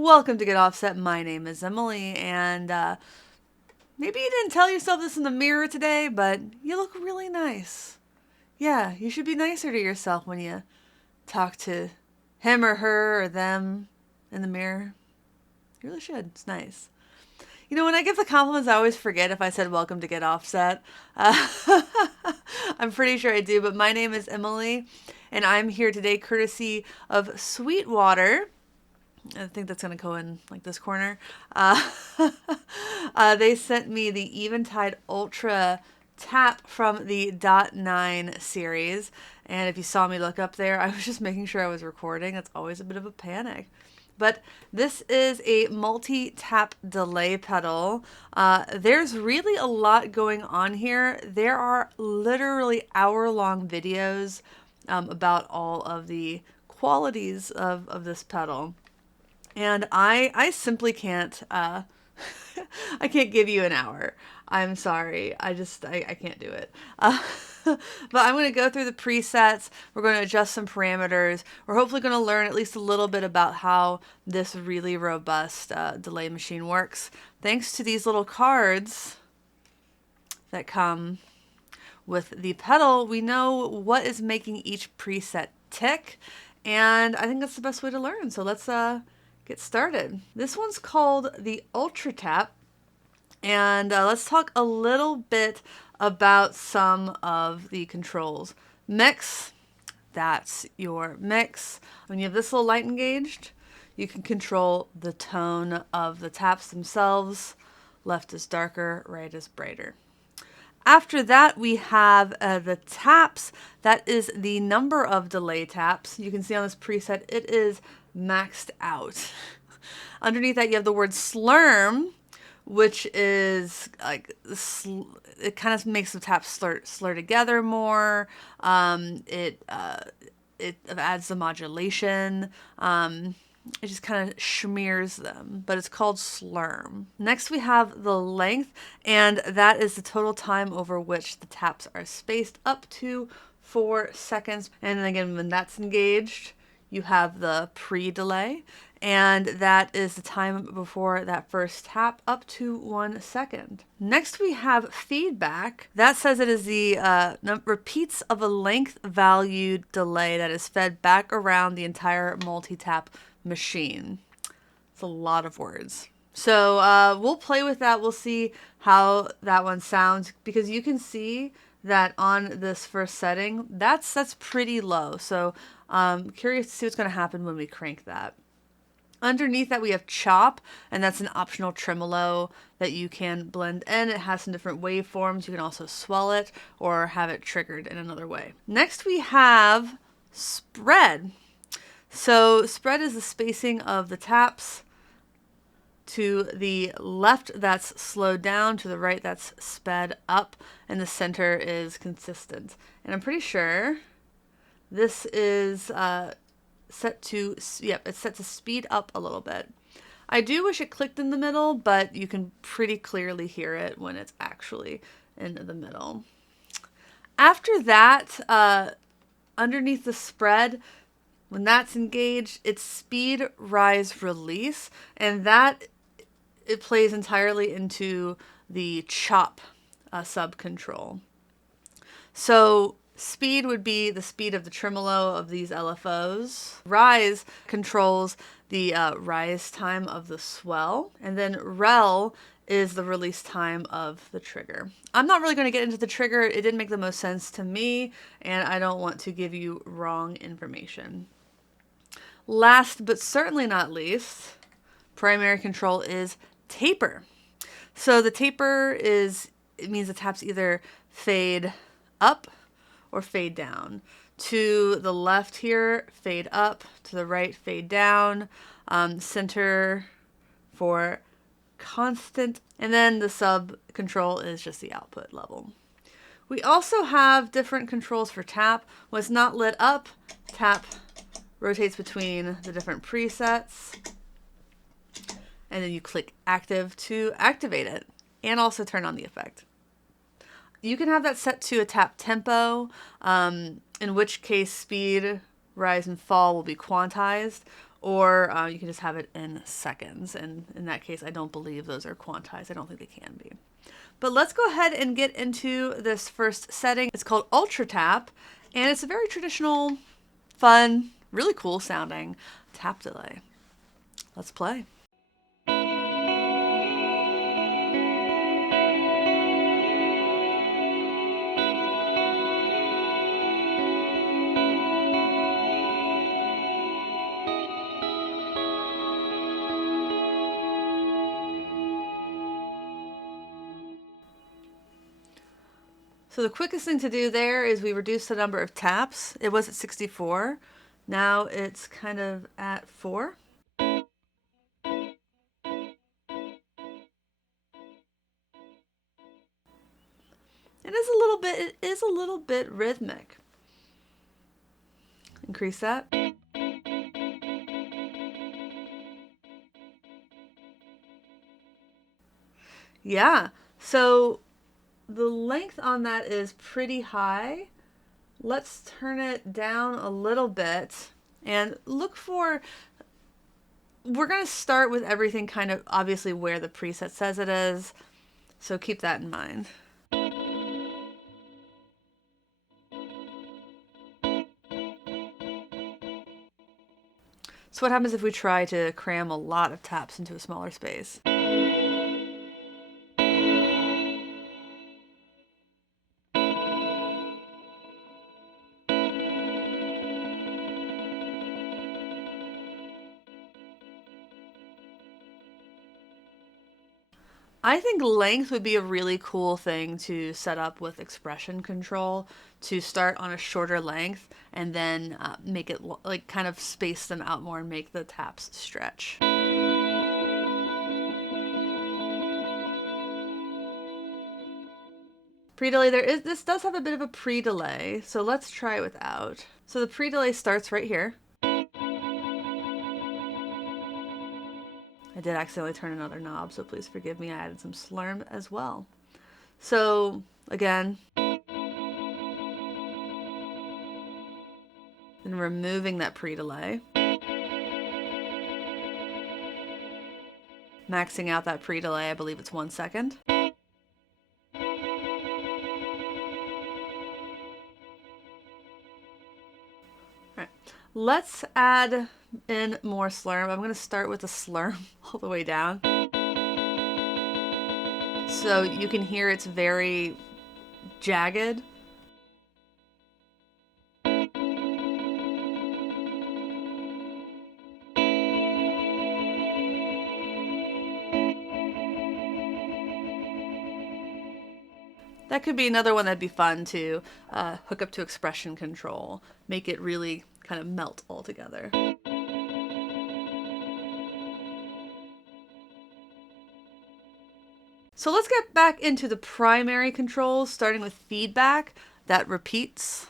Welcome to Get Offset. My name is Emily, and maybe you didn't tell yourself this in the mirror today, but you look really nice. Yeah, you should be nicer to yourself when you talk to him or her or them in the mirror. You really should. It's nice. You know, when I give the compliments, I always forget if I said welcome to Get Offset. I'm pretty sure I do, but my name is Emily, and I'm here today courtesy of Sweetwater. I think that's going to go in like this corner. They sent me the Eventide Ultratap from the .9 series. And if you saw me look up there, I was just making sure I was recording. It's always a bit of a panic. But this is a multi-tap delay pedal. There's really a lot going on here. There are literally hour-long videos about all of the qualities of this pedal. And I simply can't, I can't give you an hour. I'm sorry. I can't do it. But I'm going to go through the presets. We're going to adjust some parameters. We're hopefully going to learn at least a little bit about how this really robust delay machine works. Thanks to these little cards that come with the pedal, we know what is making each preset tick. And I think that's the best way to learn. So let's get started. This one's called the Ultratap, and let's talk a little bit about some of the controls. Mix, that's your mix. When you have this little light engaged, you can control the tone of the taps themselves. Left is darker, right is brighter. After that, we have the taps. That is the number of delay taps. You can see on this preset, it is maxed out. Underneath that, you have the word slurm, which is like, it kind of makes the taps slur together more. It adds the modulation. It just kind of smears them, but it's called slurm. Next, we have the length, and that is the total time over which the taps are spaced, up to 4 seconds. And then again, when that's engaged, you have the pre-delay, and that is the time before that first tap, up to 1 second. Next, we have feedback. That says it is the repeats of a length valued delay that is fed back around the entire multi-tap machine. It's a lot of words. So we'll play with that. We'll see how that one sounds, because you can see that on this first setting, that's pretty low. So curious to see what's going to happen when we crank that. Underneath that, we have chop, and that's an optional tremolo that you can blend in. It has some different waveforms. You can also swell it or have it triggered in another way. Next, we have spread. So spread is the spacing of the taps. To the left, that's slowed down. To the right, that's sped up. And the center is consistent. And I'm pretty sure this is set to, it's set to speed up a little bit. I do wish it clicked in the middle, but you can pretty clearly hear it when it's actually in the middle. After that, underneath the spread, when that's engaged, it's speed, rise, release, and that it plays entirely into the chop sub-control. So speed would be the speed of the tremolo of these LFOs. Rise controls the rise time of the swell, and then rel is the release time of the trigger. I'm not really going to get into the trigger. It didn't make the most sense to me, and I don't want to give you wrong information. Last but certainly not least, primary control is taper. So the taper it means the taps either fade up or fade down. To the left here, fade up. To the right, fade down. Center for constant. And then the sub control is just the output level. We also have different controls for tap. When it's not lit up, tap rotates between the different presets, and then you click active to activate it and also turn on the effect. You can have that set to a tap tempo, in which case speed, rise, and fall will be quantized, or you can just have it in seconds. And in that case, I don't believe those are quantized. I don't think they can be. But let's go ahead and get into this first setting. It's called Ultratap, and it's a very traditional, fun, really cool sounding tap delay. Let's play. So the quickest thing to do there is we reduce the number of taps. It was at 64. Now it's kind of at 4. It is a little bit rhythmic. Increase that. Yeah. So the length on that is pretty high. Let's turn it down a little bit and look for, we're going to start with everything kind of obviously where the preset says it is. So keep that in mind. So what happens if we try to cram a lot of taps into a smaller space? I think length would be a really cool thing to set up with expression control, to start on a shorter length and then make it like kind of space them out more and make the taps stretch. Pre-delay, this does have a bit of a pre-delay, so let's try it without. So the pre-delay starts right here. I did accidentally turn another knob, so please forgive me. I added some slurm as well. So again, and removing that pre-delay. Maxing out that pre-delay, I believe it's 1 second. All right, let's add in more slurm. I'm going to start with the slurm all the way down. So you can hear it's very jagged. That could be another one that'd be fun to hook up to expression control, make it really kind of melt all together. So let's get back into the primary controls, starting with feedback that repeats.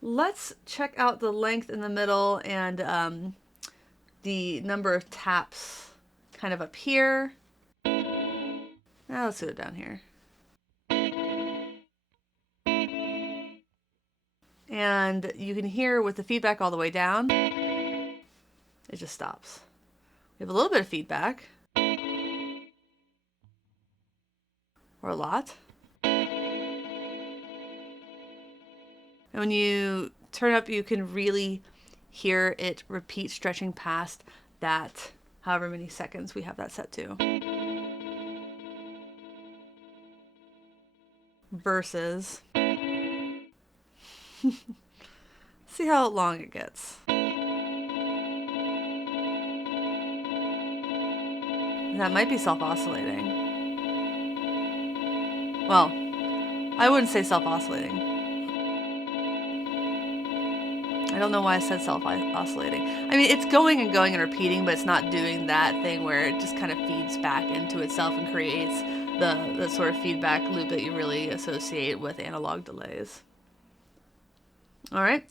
Let's check out the length in the middle and the number of taps kind of up here. Now let's do it down here. And you can hear with the feedback all the way down, it just stops. We have a little bit of feedback. Or a lot. And when you turn up, you can really hear it repeat, stretching past that however many seconds we have that set to. Versus, see how long it gets. That might be self-oscillating. Well, I wouldn't say self-oscillating. I don't know why I said self-oscillating. I mean, it's going and repeating, but it's not doing that thing where it just kind of feeds back into itself and creates the sort of feedback loop that you really associate with analog delays. All right.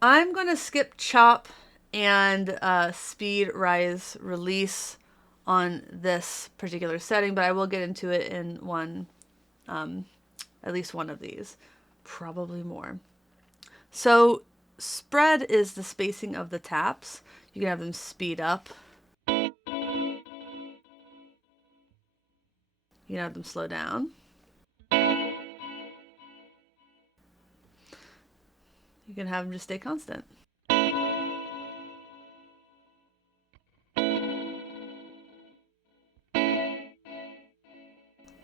I'm going to skip chop and speed, rise, release on this particular setting, but I will get into it in one, at least one of these, probably more. So spread is the spacing of the taps. You can have them speed up. You can have them slow down. You can have them just stay constant.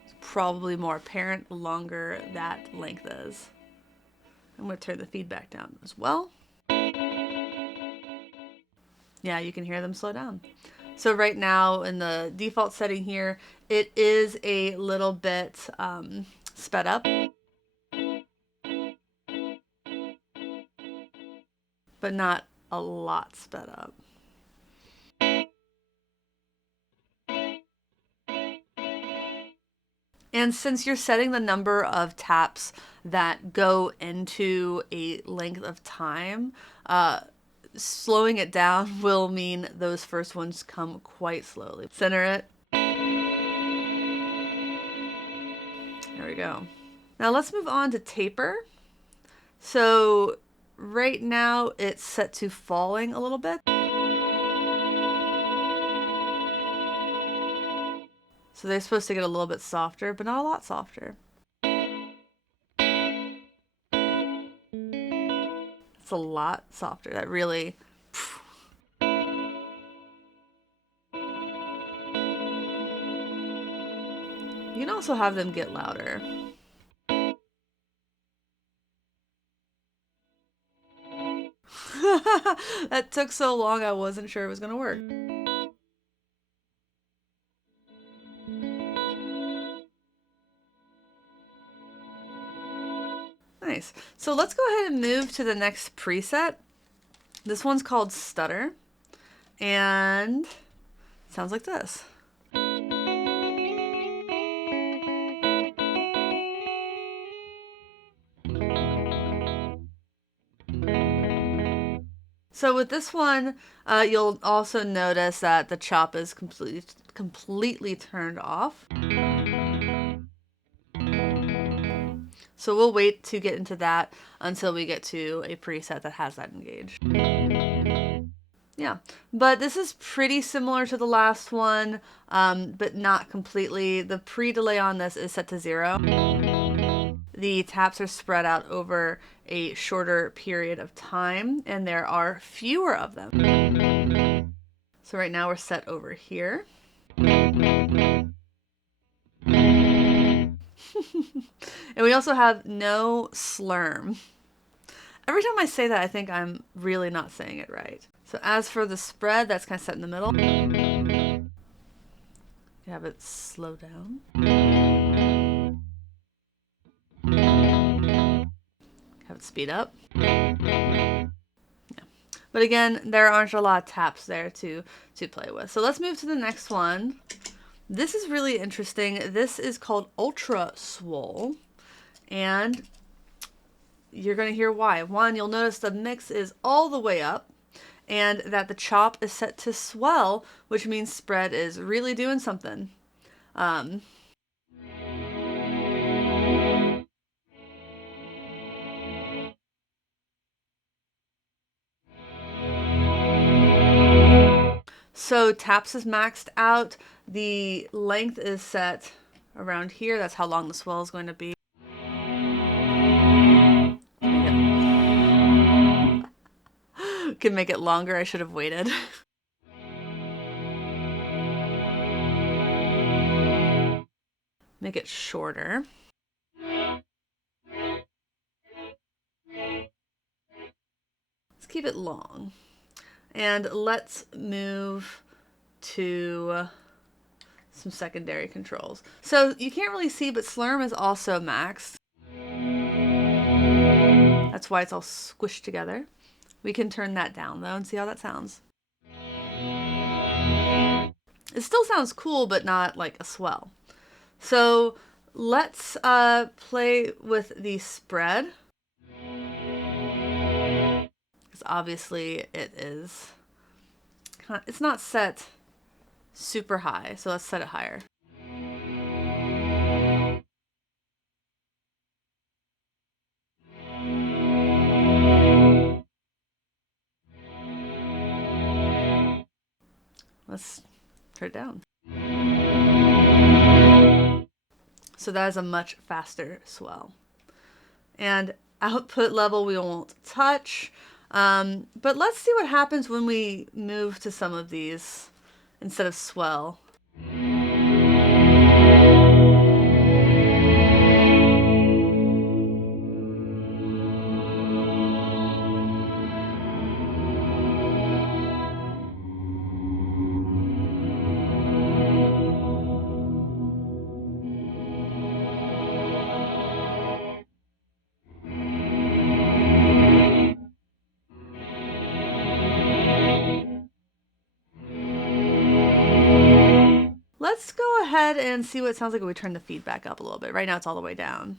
It's probably more apparent the longer that length is. I'm going to turn the feedback down as well. Yeah, you can hear them slow down. So right now in the default setting here, it is a little bit sped up, but not a lot sped up. And since you're setting the number of taps that go into a length of time, slowing it down will mean those first ones come quite slowly. Center it. There we go. Now let's move on to taper. So right now it's set to falling a little bit. So they're supposed to get a little bit softer, but not a lot softer. It's a lot softer. That really... You can also have them get louder. That took so long, I wasn't sure it was going to work. Nice. So let's go ahead and move to the next preset. This one's called Stutter, and it sounds like this. So with this one, you'll also notice that the chop is completely turned off. So we'll wait to get into that until we get to a preset that has that engaged. Yeah, but this is pretty similar to the last one, but not completely. The pre-delay on this is set to 0. The taps are spread out over a shorter period of time, and there are fewer of them. So right now we're set over here. And we also have no slurm. Every time I say that, I think I'm really not saying it right. So as for the spread, that's kind of set in the middle. You have it slow down. Have it speed up. Yeah. But again, there aren't a lot of taps there to play with. So let's move to the next one. This is really interesting. This is called Ultraswole. And you're going to hear why. One, you'll notice the mix is all the way up and that the chop is set to swell, which means spread is really doing something. So taps is maxed out. The length is set around here. That's how long the swell is going to be. Can make it longer. I should have waited. Make it shorter. Let's keep it long. And let's move to some secondary controls. So you can't really see, but slurm is also maxed. That's why it's all squished together. We can turn that down though and see how that sounds. It still sounds cool, but not like a swell. So let's play with the spread. because obviously it's not set super high, so let's set it higher. Let's turn it down. So that is a much faster swell. And output level we won't touch, but let's see what happens when we move to some of these instead of swell. Let's go ahead and see what it sounds like when we turn the feedback up a little bit. Right now it's all the way down.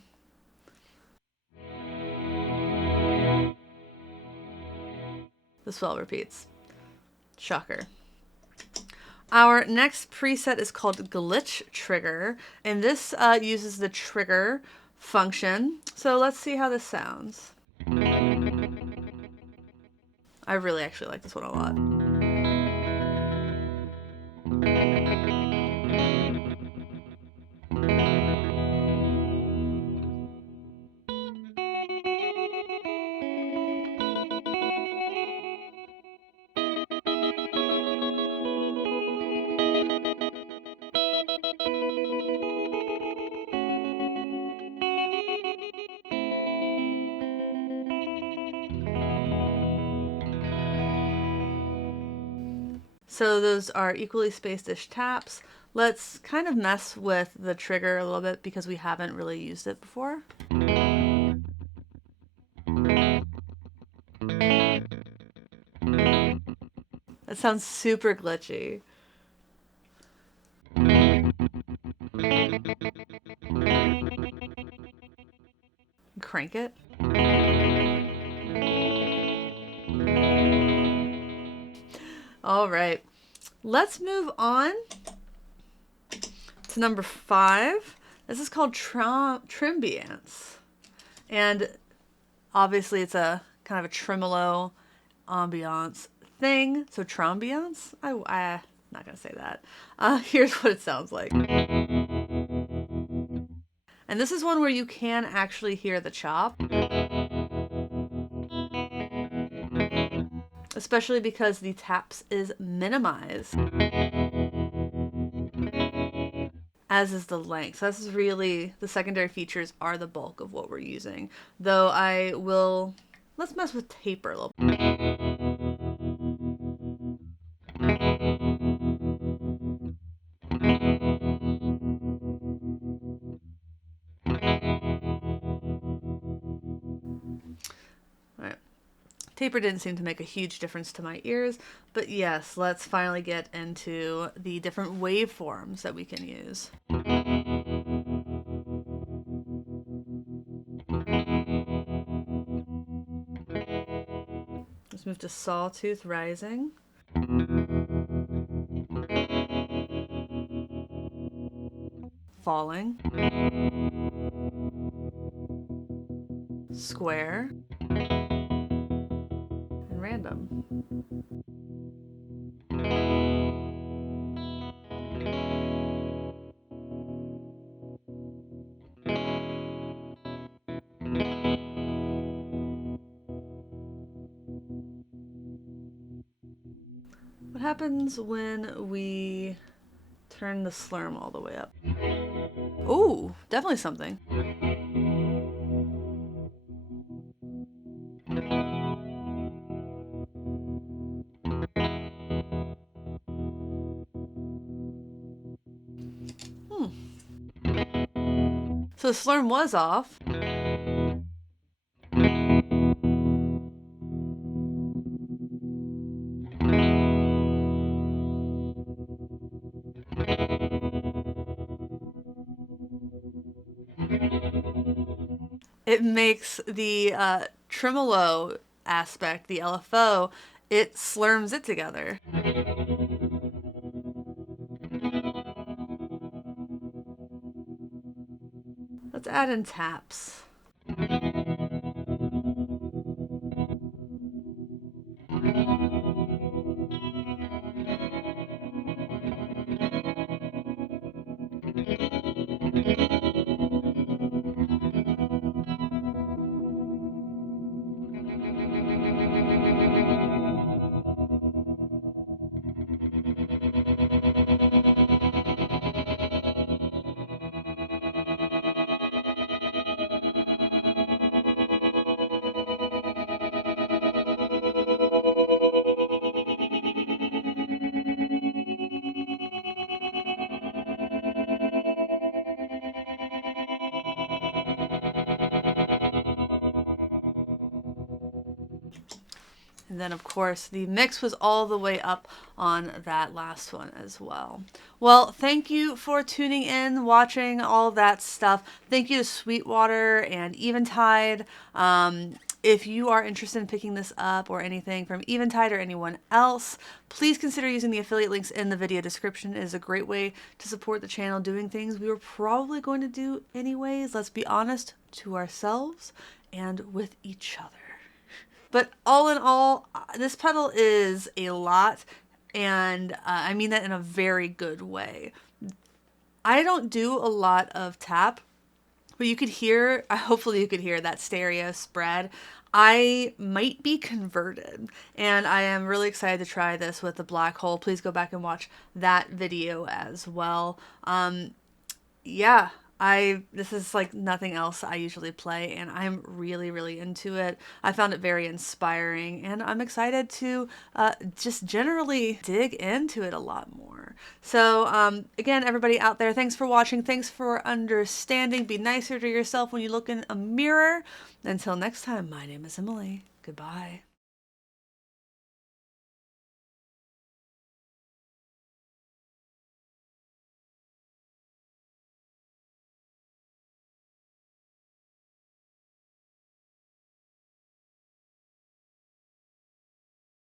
The swell repeats. Shocker. Our next preset is called Glitchtrigger, and this uses the trigger function. So let's see how this sounds. I really actually like this one a lot. So those are equally spaced-ish taps. Let's kind of mess with the trigger a little bit because we haven't really used it before. That sounds super glitchy. Crank it. All right, let's move on to number 5. This is called Trembiance. And obviously it's a kind of a tremolo ambiance thing. So Trembiance? I'm not going to say that. Here's what it sounds like. And this is one where you can actually hear the chop. Especially because the taps is minimized. As is the length. So this is really, the secondary features are the bulk of what we're using. Though let's mess with taper a little bit. All right. Taper didn't seem to make a huge difference to my ears, but yes, let's finally get into the different waveforms that we can use. Let's move to Sawtooth Rising. Falling. Square. And random. What happens when we turn the slurm all the way up? Ooh, definitely something. So the slurm was off. It makes the tremolo aspect, the LFO, it slurms it together. Let's add in taps. And then, of course, the mix was all the way up on that last one as well. Well, thank you for tuning in, watching all that stuff. Thank you to Sweetwater and Eventide. If you are interested in picking this up or anything from Eventide or anyone else, please consider using the affiliate links in the video description. It is a great way to support the channel doing things we were probably going to do anyways, let's be honest, to ourselves and with each other. But all in all, this pedal is a lot, and I mean that in a very good way. I don't do a lot of tap, but you could hear, hopefully you could hear that stereo spread. I might be converted, and I am really excited to try this with the black hole. Please go back and watch that video as well. Yeah. This is like nothing else I usually play, and I'm really, really into it. I found it very inspiring, and I'm excited to just generally dig into it a lot more. So again, everybody out there, thanks for watching. Thanks for understanding. Be nicer to yourself when you look in a mirror. Until next time, my name is Emily. Goodbye.